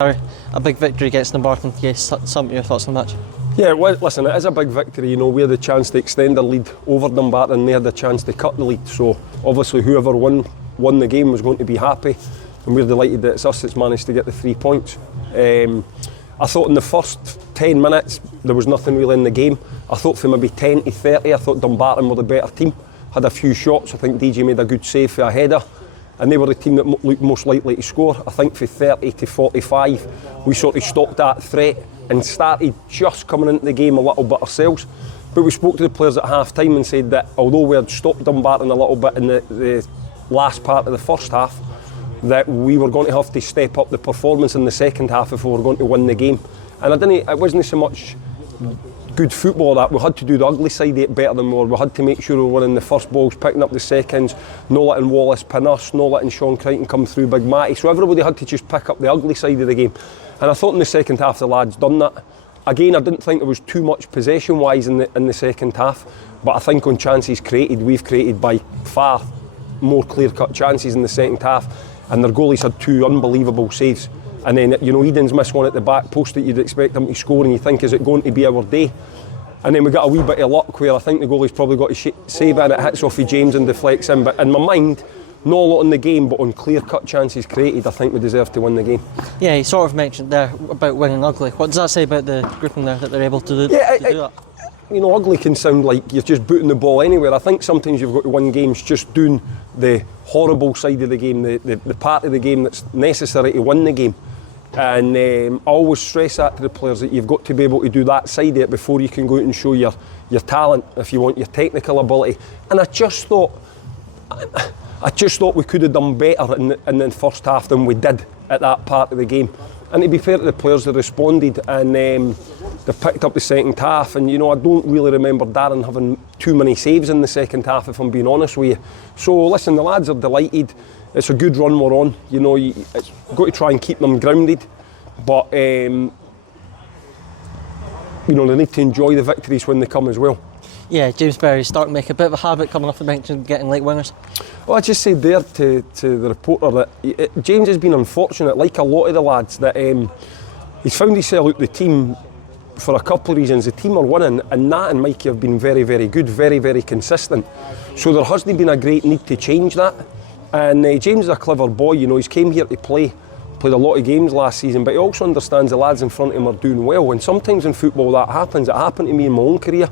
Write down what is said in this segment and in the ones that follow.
A big victory against Dumbarton. Yes, some of your thoughts on that? Yeah, well, listen, it is a big victory. You know, we had the chance to extend our lead over Dumbarton, they had the chance to cut the lead. So obviously whoever won the game was going to be happy, and we're delighted that it's us that's managed to get the 3 points. I thought in the first 10 minutes there was nothing really in the game. I thought from maybe 10 to 30 I thought Dumbarton were the better team. Had a few shots. I think DJ made a good save for a header, and they were the team that looked most likely to score. I think from 30 to 45 we sort of stopped that threat and started just coming into the game a little bit ourselves. But we spoke to the players at half time and said that although we had stopped Dumbarton a little bit in the last part of the first half, that we were going to have to step up the performance in the second half if we were going to win the game. And it wasn't so much good football that we had to do the ugly side of it better than more. We had to make sure we were winning the first balls, picking up the seconds, no letting Wallace pin us, no letting Sean Crichton come through Big Matty. So everybody had to just pick up the ugly side of the game. And I thought in the second half the lads done that. Again, I didn't think there was too much possession wise in the second half, but I think on chances created, we've created by far more clear-cut chances in the second half, and their goalies had two unbelievable saves. And then, you know, Eden's missed one at the back post that you'd expect him to score, and you think, is it going to be our day? And then we got a wee bit of luck where I think the goalie's probably got to save it, and it hits off of James and deflects in. But in my mind, not a lot in the game, but on clear-cut chances created, I think we deserve to win the game. Yeah, you sort of mentioned there about winning ugly. What does that say about the grouping there, that they're able to do that? You know, ugly can sound like you're just booting the ball anywhere. I think sometimes you've got to win games just doing the horrible side of the game, the part of the game that's necessary to win the game. And I always stress that to the players, that you've got to be able to do that side of it before you can go out and show your talent, if you want, your technical ability. And I just thought we could have done better in the first half than we did at that part of the game. And to be fair to the players, they responded, and they picked up the second half. And you know, I don't really remember Darren having too many saves in the second half, if I'm being honest with you. So listen, the lads are delighted. It's a good run we're on. You know, it's got to try and keep them grounded, but you know, they need to enjoy the victories when they come as well. Yeah, James Berry's starting to make a bit of a habit coming off the bench and getting late wingers. Well, I just said there to the reporter that James has been unfortunate, like a lot of the lads, that he's found himself out the team for a couple of reasons. The team are winning, and Nat and Mikey have been very, very good, very, very consistent. So there hasn't been a great need to change that. And James is a clever boy, you know, he's came here to played a lot of games last season, but he also understands the lads in front of him are doing well. And sometimes in football that happens. It happened to me in my own career,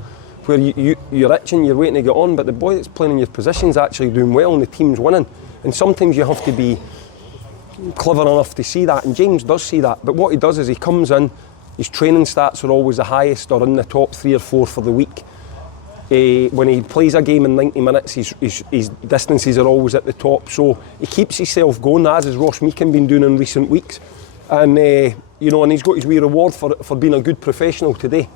where you're itching, you're waiting to get on, but the boy that's playing in your position is actually doing well and the team's winning. And sometimes you have to be clever enough to see that, and James does see that. But what he does is he comes in, his training stats are always the highest or in the top 3 or 4 for the week. When he plays a game in 90 minutes, his distances are always at the top. So he keeps himself going, as has Ross Meekin been doing in recent weeks. And you know, and he's got his wee reward for being a good professional today.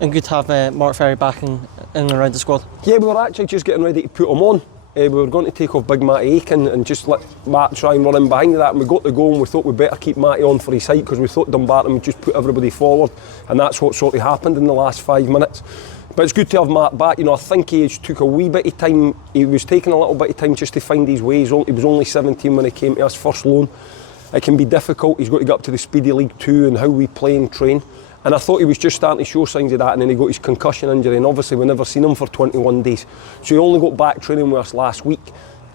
And good to have Mark Ferry back in and around the squad. Yeah, we were actually just getting ready to put him on. We were going to take off Big Matty Aiken and just let Matt try and run in behind that, and we got the goal and we thought we'd better keep Matty on for his height, because we thought Dumbarton would just put everybody forward, and that's what sort of happened in the last 5 minutes. But it's good to have Matt back. You know, I think he took a wee bit of time. He was taking a little bit of time just to find his way. He was only 17 when he came to us first loan. It can be difficult. He's got to get up to the speed of League 2 and how we play and train. And I thought he was just starting to show signs of that, and then he got his concussion injury, and obviously we've never seen him for 21 days. So he only got back training with us last week,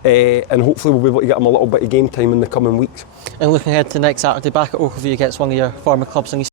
and hopefully we'll be able to get him a little bit of game time in the coming weeks. And looking ahead to next Saturday, back at Oakleview against one of your former clubs in East